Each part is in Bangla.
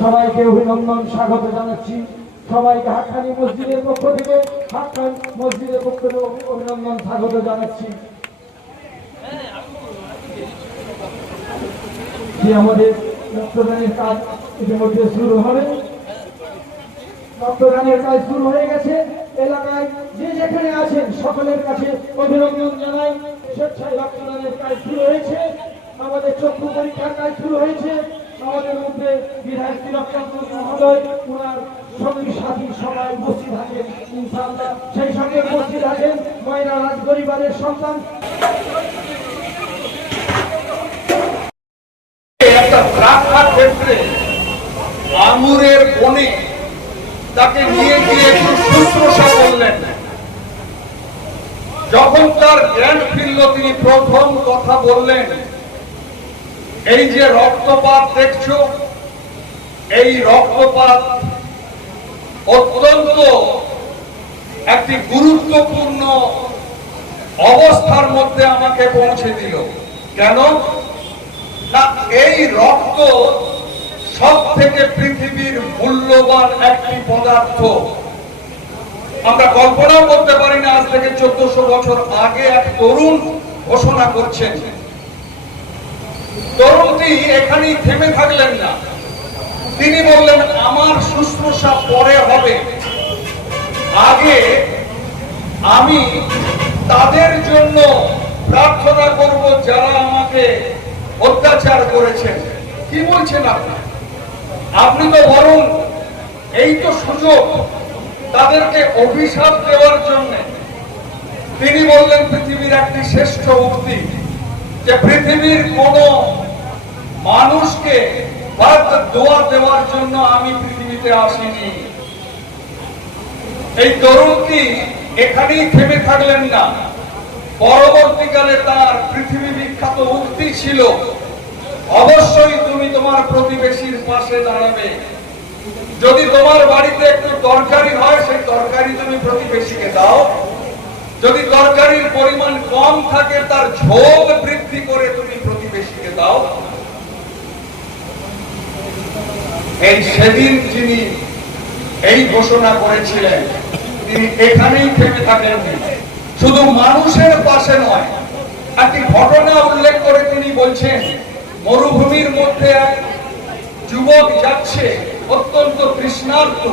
সবাইকে অভিনন্দন, স্বাগত জানাচ্ছি। সবাইকে হাক্কানি মসজিদের পক্ষ থেকে, হাক্কান মসজিদের পক্ষ থেকে অভিনন্দন, স্বাগত জানাচ্ছি। আমাদের রক্তদানের কাজ ইতিমধ্যে শুরু হবে। রক্তদানের কাজ শুরু হয়ে গেছে। এলাকায় যে যেখানে আছেন সকলের কাছে অভিনন্দন জানাই। স্বেচ্ছায় রক্তদানের কাজ শুরু হয়েছে। আমাদের চক্ষু পরীক্ষার কাজ শুরু হয়েছে। আমাদের মধ্যে বিধায়ক তিলকচন্দ্র মহোদয় ওনার সঙ্গী সাথী সবাই উপস্থিত আছেন, ইনশাআল্লাহ। সেই সঙ্গে উপস্থিত থাকেন ময়না রাজ পরিবারের সন্তান। একটা ক্ষেত্রে বনে তাকে নিয়ে গিয়ে শুশ্রূষা করলেন। যখন তার জ্ঞান ফিরল, তিনি প্রথম কথা বললেন, এই যে রক্তপাত দেখছ, এই রক্তপাত অত্যন্ত একটি গুরুত্বপূর্ণ অবস্থার মধ্যে আমাকে পৌঁছে দিল। কেন? না, এই রক্ত সব থেকে পৃথিবীর মূল্যবান একটি পদার্থ। আমরা কল্পনাও করতে পারি না আজ থেকে চোদ্দশো বছর আগে এক তরুণ ঘোষণা করছেন, তরুণটি এখানেই থেমে থাকলেন না। তিনি বললেন, আমার শুশ্রূষা পরে হবে। আগে আমি তাদের জন্য প্রার্থনা করব যারা আমাকে অত্যাচার করেছেন। কি বলছেন আপনি? আপনি তো বরং এই তো সুযোগ তাদেরকে অভিশাপ দেওয়ার জন্য। তিনি বললেন, পৃথিবীর একটি শ্রেষ্ঠ উক্তি যে পৃথিবীর কোন মানুষকে দোয়া দেওয়ার জন্য আমি পৃথিবীতে আসিনি। এই তরুণটি এখানেই থেমে থাকলেন না? পরবর্তীকালে তার পৃথিবী বিখ্যাত উক্তি ছিল অবশ্যই তুমি তোমার প্রতিবেশীর পাশে দাঁড়াবে। যদি তোমার বাড়িতে একটু তরকারি হয়, সেই তরকারি তুমি প্রতিবেশীকে দাও। যদি তরকারির পরিমাণ কম থাকে, তার ঝোল বৃদ্ধি করে তুমি প্রতিবেশীকে দাও। এই সেদিন যিনি এই ঘোষণা করেছিলেন, তিনি এখানেই থেমে থাকেননি শুধু মানুষের পাশে নয়, একটি ঘটনা উল্লেখ করে তিনি বলছেন মরুভূমির মধ্যে এক যুবক যাচ্ছে, অত্যন্ত তৃষ্ণার্ত।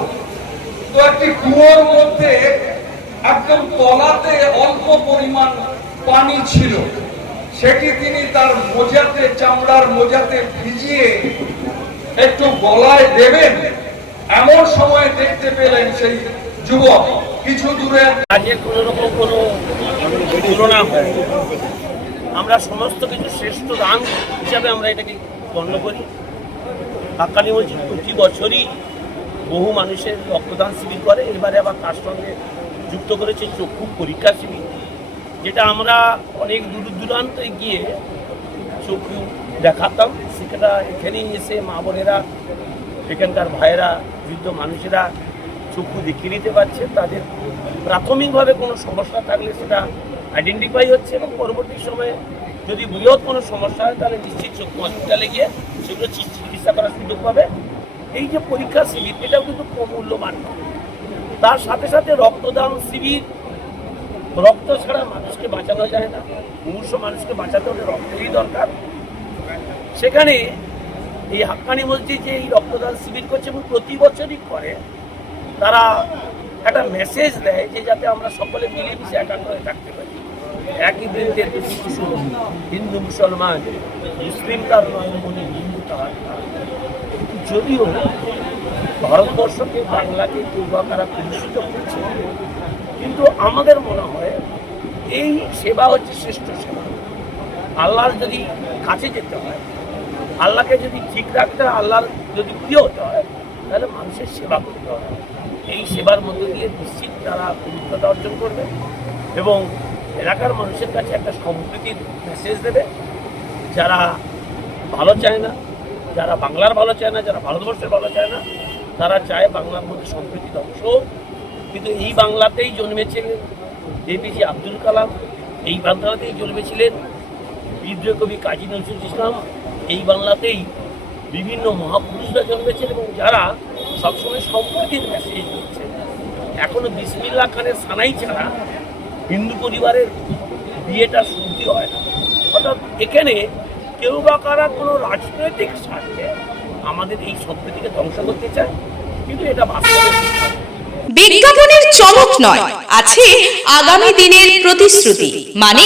তো একটি কুয়োর মধ্যে একদম তলাতে অল্প পরিমাণ পানি ছিল। সেটি তিনি তার মোজাতে, চামড়ার মোজাতে ভিজিয়ে একটু গলায় দেবেন। এমন সময় দেখতে পেলেন সেই যুবক। কিছু দূরে কোনো রকম কোনো তুলনা হয়। আমরা সমস্ত কিছু শ্রেষ্ঠ দান হিসাবে আমরা এটাকে গণ্য করি। হাক্কানি মসজিদ প্রতি বছরই বহু মানুষের রক্তদান শিবির করে। এবারে আবার তার সঙ্গে যুক্ত করেছে চক্ষু পরীক্ষা শিবির, যেটা আমরা অনেক দূর দূরান্তে গিয়ে চক্ষু দেখাতাম। সেটা এখানেই এসে মা বোনেরা এখানকার ভাইয়েরা, বৃদ্ধ মানুষেরা চক্ষু দেখিয়ে নিতে পারছে। তাদের প্রাথমিকভাবে কোনো সমস্যা থাকলে সেটা আইডেন্টিফাই হচ্ছে এবং পরবর্তী সময়ে যদি বৃহৎ কোনো সমস্যা হয়, তাহলে নিশ্চিত চক্ষু হসপিটালে গিয়ে সেগুলো চিকিৎসা করার সুযোগ পাবে। এই যে পরীক্ষা শিবির, এটাও কিন্তু কম মূল্যবান। তার সাথে সাথে রক্তদান শিবির, রক্ত ছাড়া মানুষকে বাঁচানো যায় না। মুমূর্ষ মানুষকে বাঁচাতে হলে রক্তেরই দরকার। সেখানে এই হাক্কানি মসজিদ যে এই রক্তদান শিবির করছে এবং প্রতি বছরই করে, তারা একটা মেসেজ দেয় যে যাতে আমরা সকলে মিলেমিশে একান্ন হয়ে থাকতে পারি। একই বৃন্দের কিছু কিছু হিন্দু মুসলমান, মুসলিম তার নয়নমণি হিন্দু তার তার। যদিও ভারতবর্ষকে বাংলাকে পূর্বাকারা কলুষিত করছে, কিন্তু আমাদের মনে হয় এই সেবা হচ্ছে শ্রেষ্ঠ সেবা আল্লাহর যদি কাছে যেতে হয়, আল্লাহকে যদি ঠিক রাখতে হয়, আল্লাহর যদি প্রিয় হতে হয়, তাহলে মানুষের সেবা করতে হবে এই সেবার মধ্যে দিয়ে নিশ্চিত তারা পবিত্রতা অর্জন করবে এবং এলাকার মানুষের কাছে একটা সম্প্রীতির মেসেজ দেবে। যারা ভালো চায় না, যারা বাংলার ভালো চায় না, যারা ভারতবর্ষের ভালো চায় না, তারা চায় বাংলার মধ্যে সম্প্রীতি ধ্বংস কিন্তু এই বাংলাতেই জন্মেছিলেন এপিজে আব্দুল কালাম, এই বাংলাতেই জন্মেছিলেন বিদ্রোহ কবি কাজী নজরুল ইসলাম, এই বাংলাতেই বিভিন্ন মহাপুরুষরা জন্মেছেন এবং যারা সবসময় সম্প্রীতির মেসেজ দিচ্ছেন। এখনও বিসমিল্লা খানের সানাই ছাড়া হিন্দু পরিবারের বিয়েটা শুনতে হয় না। অর্থাৎ এখানে কেউ বা কারা কোনো রাজনৈতিক স্বার্থে আমাদের এই সংস্কৃতিকে ধ্বংস করতে চায়, কিন্তু এটা বাস্তবে বিজ্ঞাপনের চমক নয়, আছে আগামী দিনের প্রতিশ্রুতি মানে